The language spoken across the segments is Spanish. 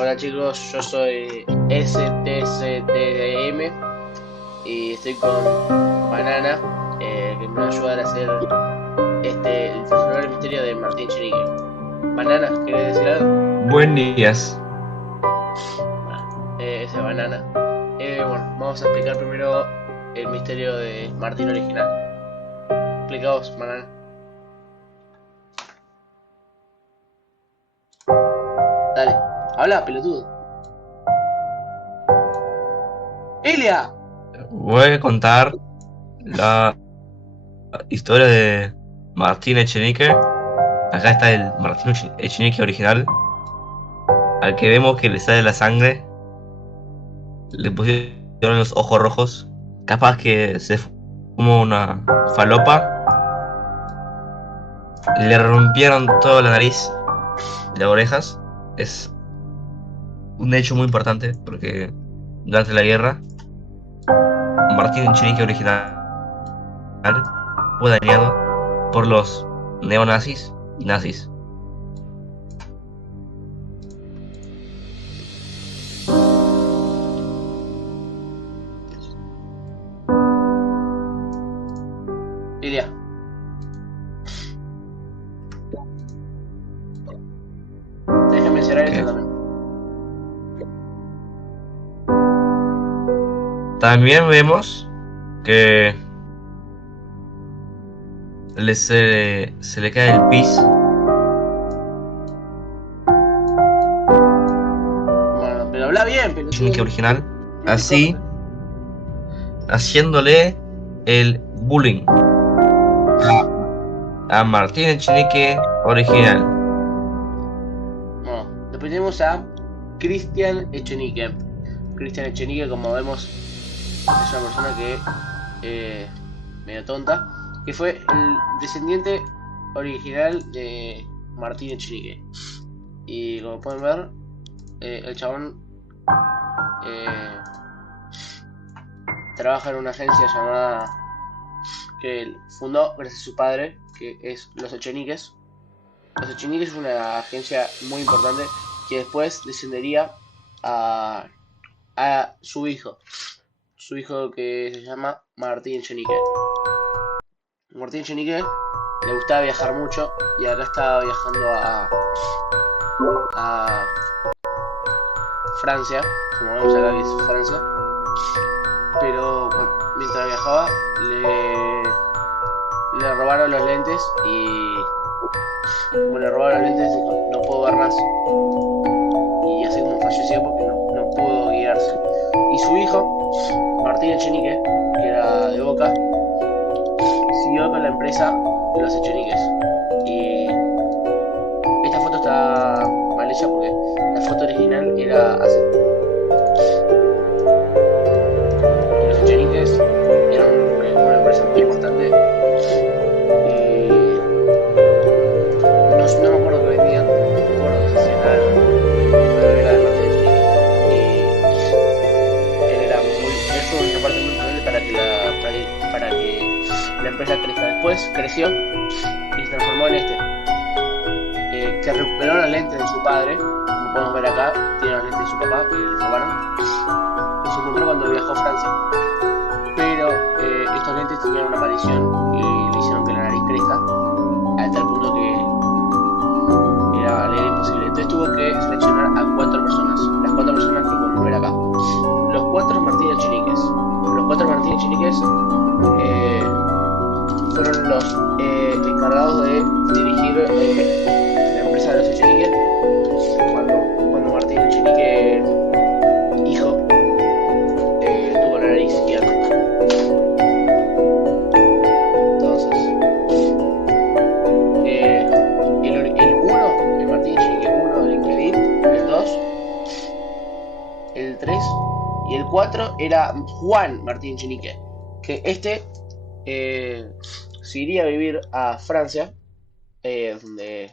Hola chicos, yo soy STCTM y estoy con Banana, que me va a ayudar a hacer el resolver el misterio de Martín Chenique. Banana, ¿querés decir algo? Buen días. Ese Banana. Bueno, vamos a explicar primero el misterio de Martín original. Explicaos, Banana. Dale, habla, pelotudo. ¡Elia! Voy a contar la historia de Martín Echenique. Acá está el Martín Echenique original, al que vemos que le sale la sangre. Le pusieron los ojos rojos. Capaz que se fumó una falopa. Le rompieron toda la nariz y las orejas. Es un hecho muy importante porque durante la guerra, Martín Echenique original fue dañado por los neonazis y nazis. Elia. Déjame mencionar esto Que también. también vemos que se le cae el pis Bueno, pero habla bien, Echenique pelotudo. original, No te así cortes. haciéndole el bullying a Martín Echenique original. Bueno, después tenemos a Cristian Echenique. Cristian Echenique, como vemos, es una persona que medio tonta, que fue el descendiente original de Martín Echenique. Y como pueden ver, el chabón eh, trabaja en una agencia llamada que él fundó gracias a su padre, que es Los Echeniques. Los Echeniques es una agencia muy importante que después descendería a, a su hijo que se llama Martín Echenique. Martín Echenique le gustaba viajar mucho y acá estaba viajando a Francia, como vemos acá que es Francia, pero bueno, mientras viajaba le robaron los lentes y como le robaron los lentes dijo no puedo ver más y así como falleció porque no pudo guiarse. Y su hijo, Martín Echenique, que era de Boca, siguió con la empresa Los Echeniques. Y esta foto está mal hecha porque la foto original era así. Y Los Echeniques eran una empresa muy importante. Y no me acuerdo qué vendían, no me acuerdo si hacían algo, pero era de Martín Echenique. Y él fue una parte muy importante para que la empresa crezca. Después creció y se transformó en que recuperó los lentes de su padre, como podemos ver acá, tiene los lentes de su papá que le robaron, los encontró cuando viajó a Francia. Pero estos lentes tenían una maldición y le hicieron que la nariz crezca, a tal punto que le era imposible. Entonces tuvo que seleccionar a 4 personas, las 4 personas que podemos ver acá. Los 4 Martínez Chiniques. Los 4 Martínez Chiniques fueron los encargados de dirigir la empresa de los Echenique cuando Martín Echenique, hijo, tuvo la nariz gigante. Entonces, el 1, el Martín Echenique 1, el Increíble, el 2, el 3 y el 4 era Juan Martín Echenique, que se iría a vivir a Francia, donde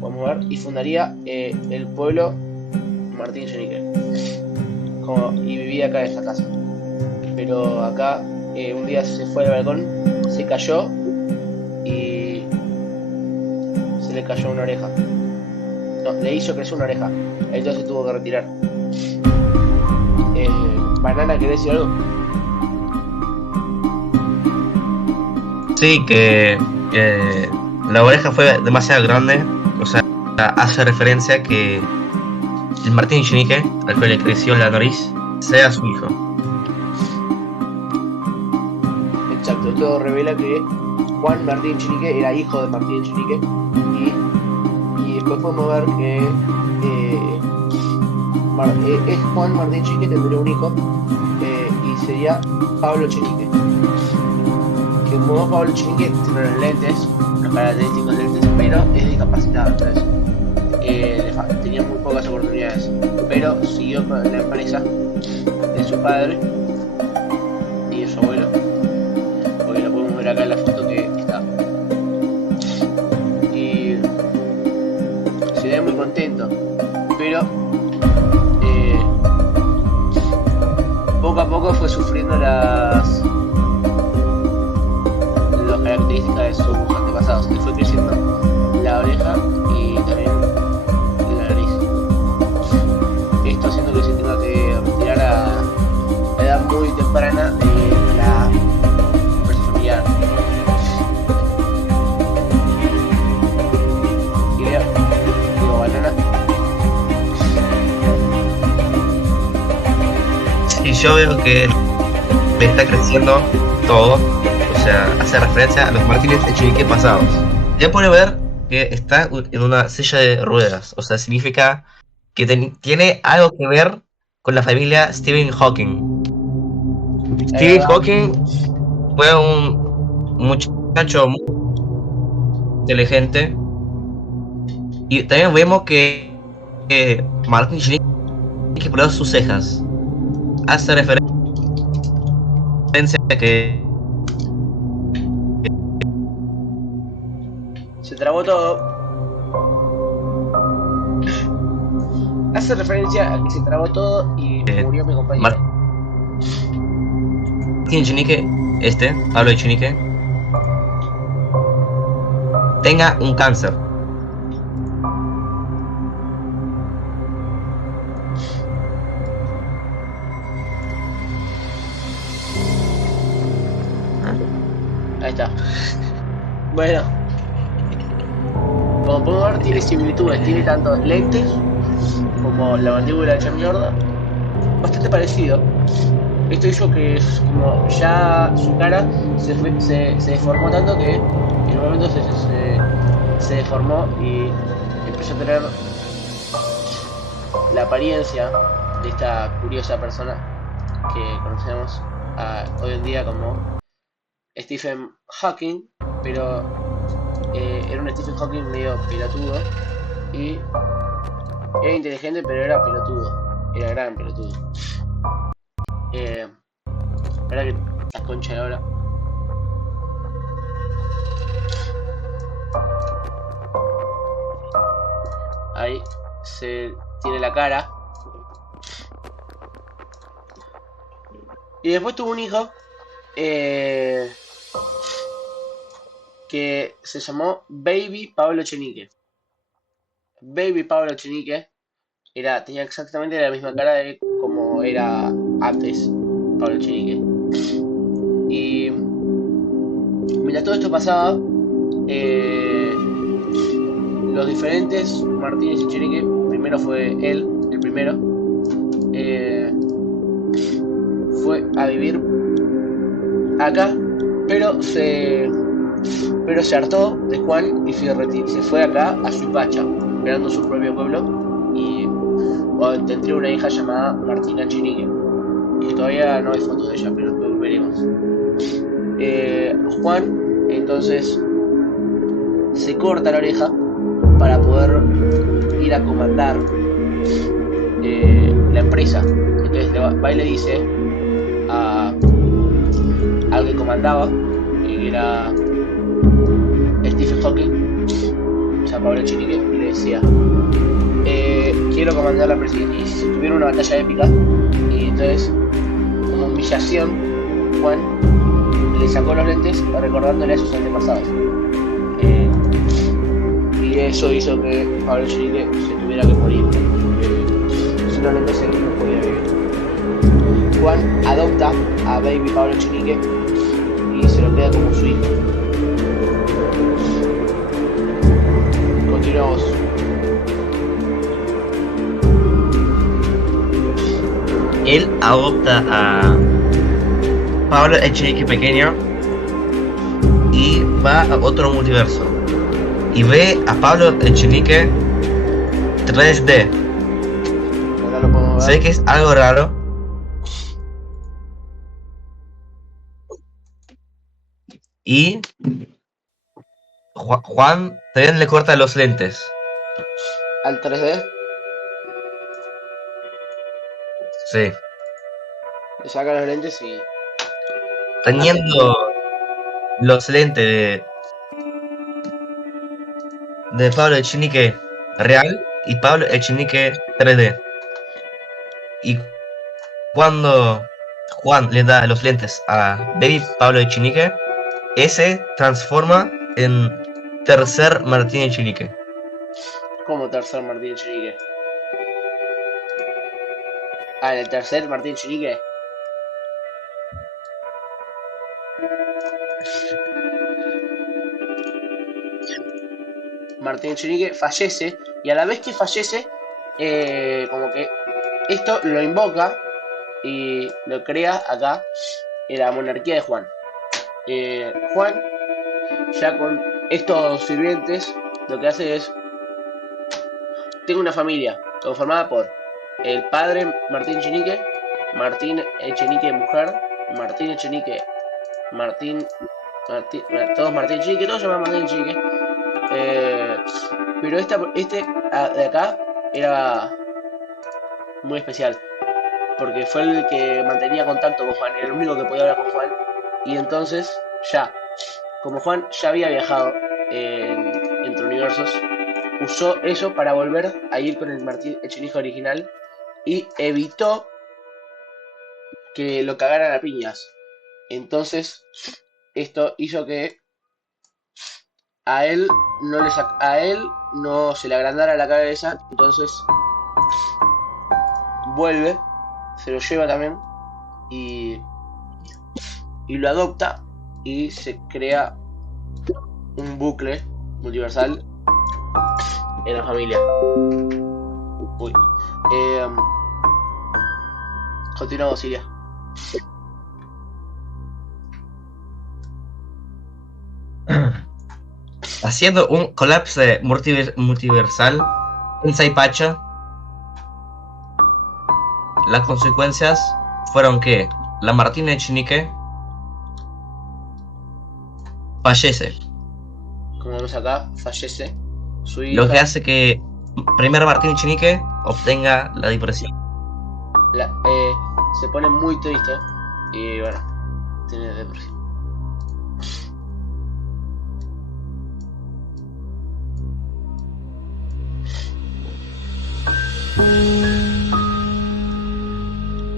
podemos ver, y fundaría el pueblo Martín Echenique, y vivía acá en esta casa. Pero acá un día se fue al balcón, se cayó y se le cayó una oreja. No, le hizo crecer una oreja. Entonces tuvo que retirar. Banana, ¿querés decir algo? Sí, que la oreja fue demasiado grande, o sea, hace referencia a que el Martín Echenique, al cual le creció la nariz, sea su hijo. Exacto, esto revela que Juan Martín Echenique era hijo de Martín Echenique y después podemos ver que es Juan Martín Echenique, tendría un hijo y sería Pablo Echenique. Que como Pablo Echenique tiene los lentes, los característicos lentes, pero es discapacitado, entonces tenía muy pocas oportunidades, pero siguió con la empresa de su padre y de su abuelo, porque lo podemos ver acá en la foto que está, y se ve muy contento, pero poco a poco fue sufriendo las características de sus antepasados. Él fue creciendo la oreja y también la nariz. Esto haciendo que se tenga que retirar a edad muy temprana de la empresa familiar. Idea, digo, banana. Sí, yo veo que le está creciendo todo. O sea, hace referencia a los Martínez Echenique pasados. Ya puede ver que está en una silla de ruedas. O sea, significa que tiene algo que ver con la familia Stephen Hawking. Stephen Hawking fue un muchacho muy inteligente. Y también vemos que Martín Echenique por sus cejas. Hace referencia a que se trabó todo. Hace referencia a que se trabó todo y murió mi compañero. Martín Echenique, Pablo Echenique, tenga un cáncer. Ahí está. Bueno, como podemos ver, tiene similitudes, tiene tanto lentes como la mandíbula de Chem Jordan, bastante parecido. Esto hizo que como ya su cara se deformó tanto que en un momento se deformó y empezó a tener la apariencia de esta curiosa persona que conocemos hoy en día como Stephen Hawking, pero era un Stephen Hawking medio pelotudo y era inteligente, pero era pelotudo, era gran pelotudo. Espera que la concha de ahora. Ahí se tiene la cara. Y después tuvo un hijo que se llamó Baby Pablo Echenique. Baby Pablo Echenique tenía exactamente la misma cara de como era antes Pablo Echenique. Y mientras todo esto pasaba, los diferentes Martínez Echenique, primero fue él, el primero, fue a vivir acá, pero se hartó de Juan y se fue acá a Suipacha, creando su propio pueblo, y tendría una hija llamada Martina Echenique, y todavía no hay fotos de ella, pero después veremos. Juan entonces se corta la oreja para poder ir a comandar la empresa. Entonces va y le dice al que comandaba, que era Stephen Hawking, o sea Pablo Echenique, y le decía: quiero comandar la empresa. Y tuvieron una batalla épica, y entonces, como humillación, Juan le sacó los lentes recordándole a sus antepasados. Y Y eso hizo que Pablo Echenique se tuviera que morir, porque solamente él no podía vivir. Juan adopta a Baby Pablo Echenique y se lo queda como su hijo. Continuamos. Él adopta a Pablo Echenique pequeño y va a otro multiverso y ve a Pablo Echenique 3D. Acá lo podemos Sé ver. que es algo raro. Y Juan también le corta los lentes. Al 3D Sí. le saca los lentes y Teniendo los lentes de Pablo Echenique real y Pablo Echenique 3D. Y cuando Juan le da los lentes a Baby Pablo Echenique, ese transforma en tercer Martín Echenique. como tercer Martín Echenique. Ah, en el tercer Martín Echenique. Martín Echenique fallece y a la vez que fallece, como que esto lo invoca y lo crea acá en la monarquía de Juan. Juan, ya con estos sirvientes, lo que hace es: tengo una familia conformada por el padre Martín Echenique, Martín Echenique mujer, Martín Echenique, todos Martín Echenique, todos se llaman Martín Echenique. Pero este de acá era muy especial, porque fue el que mantenía contacto con Juan, era el único que podía hablar con Juan. Y entonces, como Juan ya había viajado entre universos, usó eso para volver a ir con el Martín Echenique original y evitó que lo cagaran a piñas. Entonces, esto hizo que a él no se le agrandara la cabeza. Entonces vuelve, se lo lleva también y lo adopta y se crea un bucle multiversal en la familia. Uy. Continuamos, Silvia. Haciendo un colapso multiversal en Saipacha, las consecuencias fueron que la Martín Echenique fallece, Como vemos acá, fallece su hija. lo que hace que primer Martín Echenique obtenga la depresión. Se pone muy triste y bueno, tiene depresión.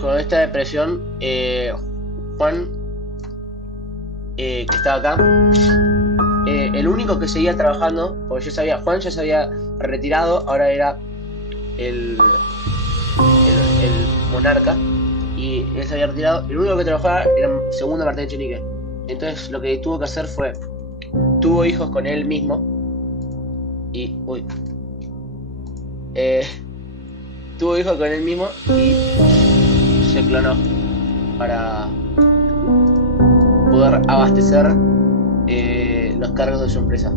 Con esta depresión, Juan, que estaba acá, el único que seguía trabajando, porque Juan ya se había retirado, ahora era el monarca, y él se había retirado. El único que trabajaba era segundo Martín Echenique. Entonces lo que tuvo que hacer fue, tuvo hijos con él mismo y tuvo hijos con él mismo y se clonó para poder abastecer los cargos de su empresa.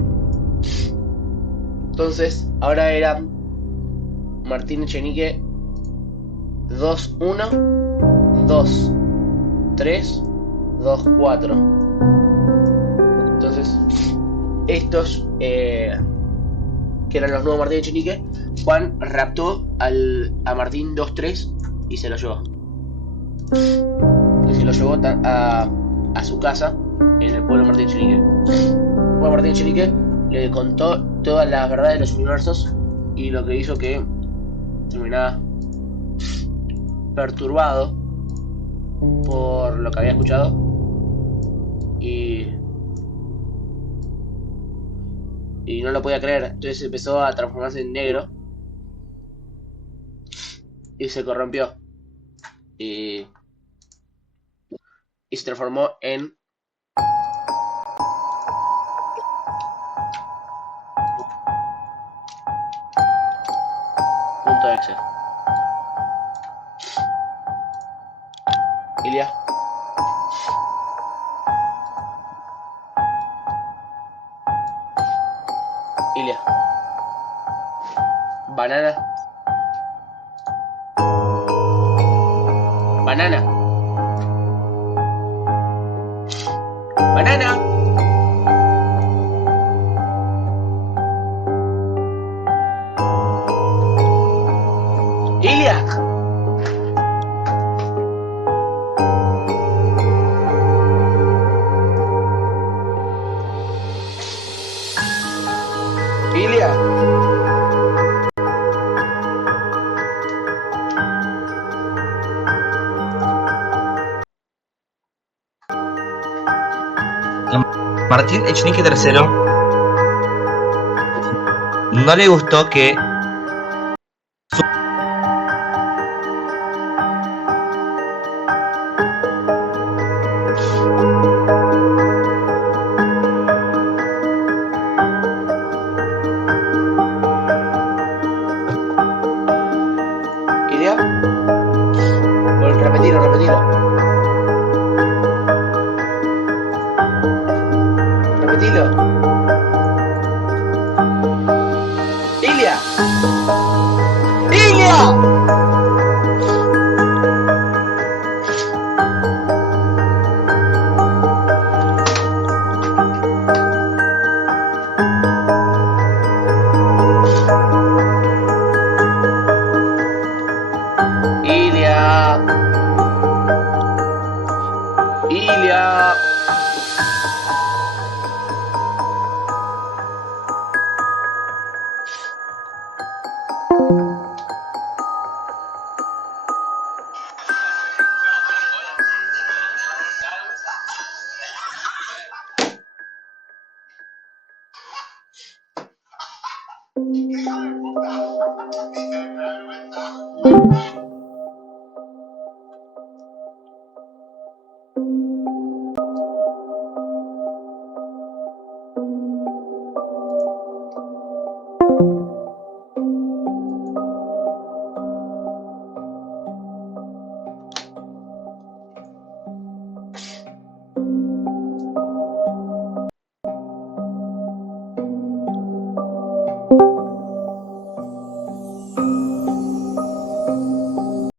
Entonces ahora era Martín Echenique 2-1, 2-3, 2-4. Entonces estos que eran los nuevos Martín Echenique, Juan raptó a Martín 2-3 y se lo llevó. Y se lo llevó a su casa en el pueblo Martín Echenique. Juan Martín Echenique le contó todas las verdades de los universos y lo que hizo que terminara perturbado por lo que había escuchado y no lo podía creer. Entonces empezó a transformarse en negro y se corrompió. Y, y se transformó en punto exe. Ilia. Ilia. Banana. Banana. Banana. Ilia. Ilia. Martín Echenique III no le gustó que Ilia. Repetilo, repetilo. Repetilo. Ilia. Ilia. Ilia. Ilia.